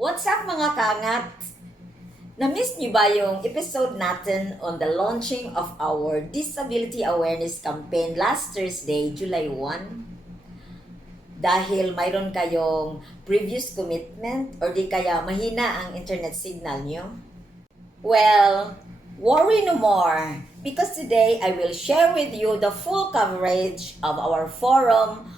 What's up mga kaangat? Na-miss niyo ba yung episode natin on the launching of our Disability Awareness Campaign last Thursday, July 1? Dahil mayroon kayong previous commitment or di kaya mahina ang internet signal niyo? Well, worry no more because today I will share with you the full coverage of our forum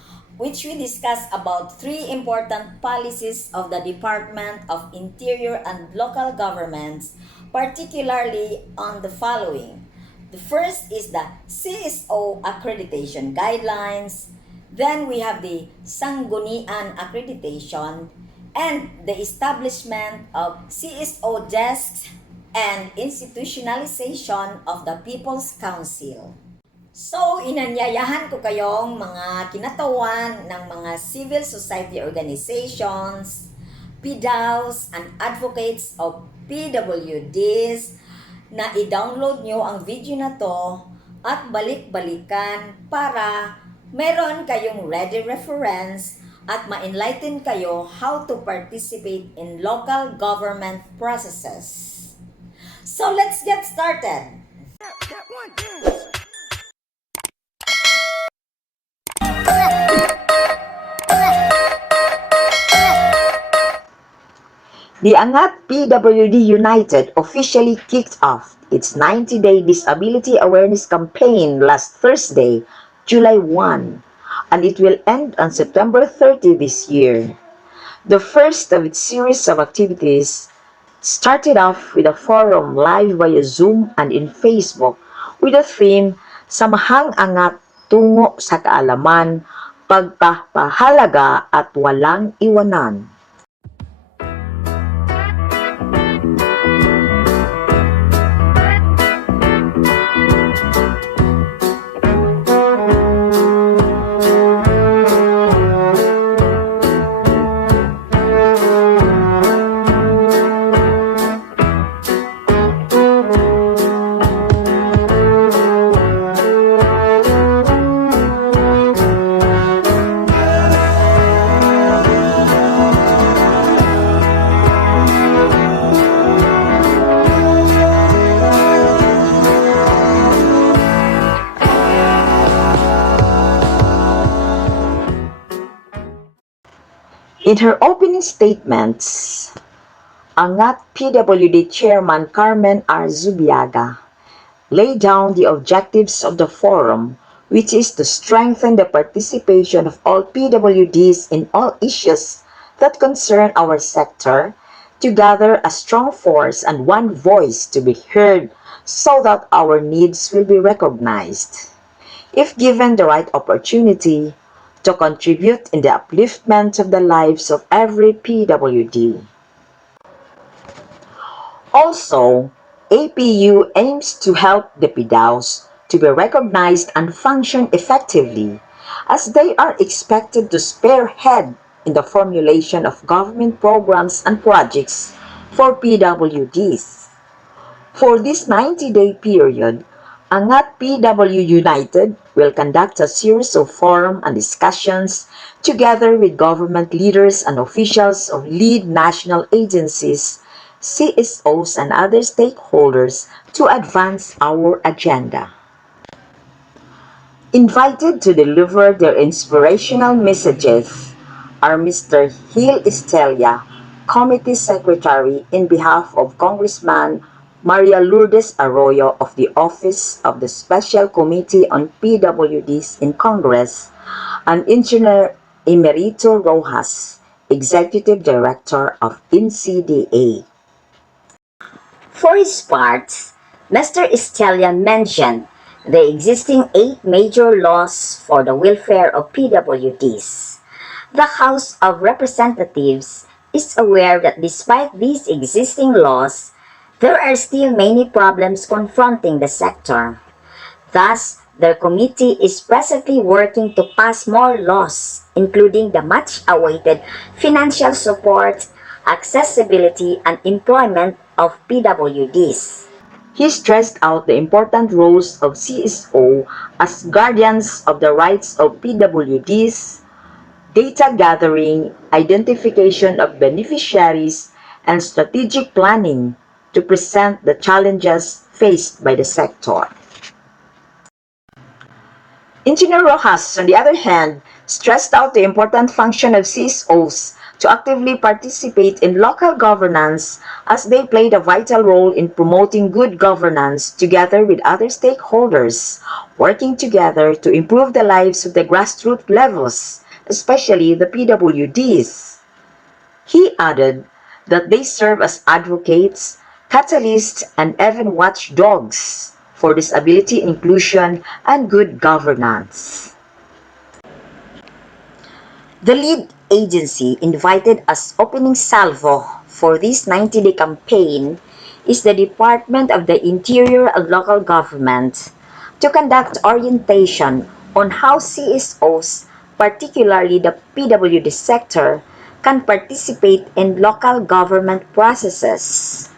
which we discuss about three important policies of the Department of Interior and Local Governments, particularly on the following. The first is the CSO accreditation guidelines, then we have the Sanggunian accreditation, and the establishment of CSO desks and institutionalization of the People's Council. So, inanyayahan ko kayong mga kinatawan ng mga civil society organizations, PDAOs, and advocates of PWDs na i-download nyo ang video na to at balik-balikan para meron kayong ready reference at ma-enlighten kayo how to participate in local government processes. So, let's get started! The Angat PWD United officially kicked off its 90-day Disability Awareness Campaign last Thursday, July 1, and it will end on September 30 this year. The first of its series of activities started off with a forum live via Zoom and in Facebook with the theme, Samahang Angat Tungo sa Kaalaman, Pagpapahalaga at Walang Iwanan. In her opening statements, Angat PWD Chairman Carmen R. Zubiaga laid down the objectives of the forum, which is to strengthen the participation of all PWDs in all issues that concern our sector, to gather a strong force and one voice to be heard so that our needs will be recognized. If given the right opportunity, to contribute in the upliftment of the lives of every PWD. Also, APU aims to help the PDAOs to be recognized and function effectively, as they are expected to spearhead in the formulation of government programs and projects for PWDs. For this 90-day period, Angat PW United will conduct a series of forum and discussions together with government leaders and officials of lead national agencies, CSOs, and other stakeholders to advance our agenda. Invited to deliver their inspirational messages are Mr. Gil Estrella, Committee Secretary in behalf of Congressman Maria Lourdes Arroyo of the Office of the Special Committee on PWDs in Congress, and Engineer Emerito Rojas, Executive Director of NCDA. For his part, Mr. Estrella mentioned the existing 8 major laws for the welfare of PWDs. The House of Representatives is aware that despite these existing laws, there are still many problems confronting the sector. Thus, their committee is presently working to pass more laws, including the much-awaited financial support, accessibility, and employment of PWDs. He stressed out the important roles of CSO as guardians of the rights of PWDs, data gathering, identification of beneficiaries, and strategic planning to present the challenges faced by the sector. Engineer Rojas, on the other hand, stressed out the important function of CSOs to actively participate in local governance as they played a vital role in promoting good governance together with other stakeholders, working together to improve the lives of the grassroots levels, especially the PWDs. He added that they serve as advocates, catalysts, and even watchdogs for disability inclusion and good governance. The lead agency invited as opening salvo for this 90-day campaign is the Department of the Interior and Local Government to conduct orientation on how CSOs, particularly the PWD sector, can participate in local government processes.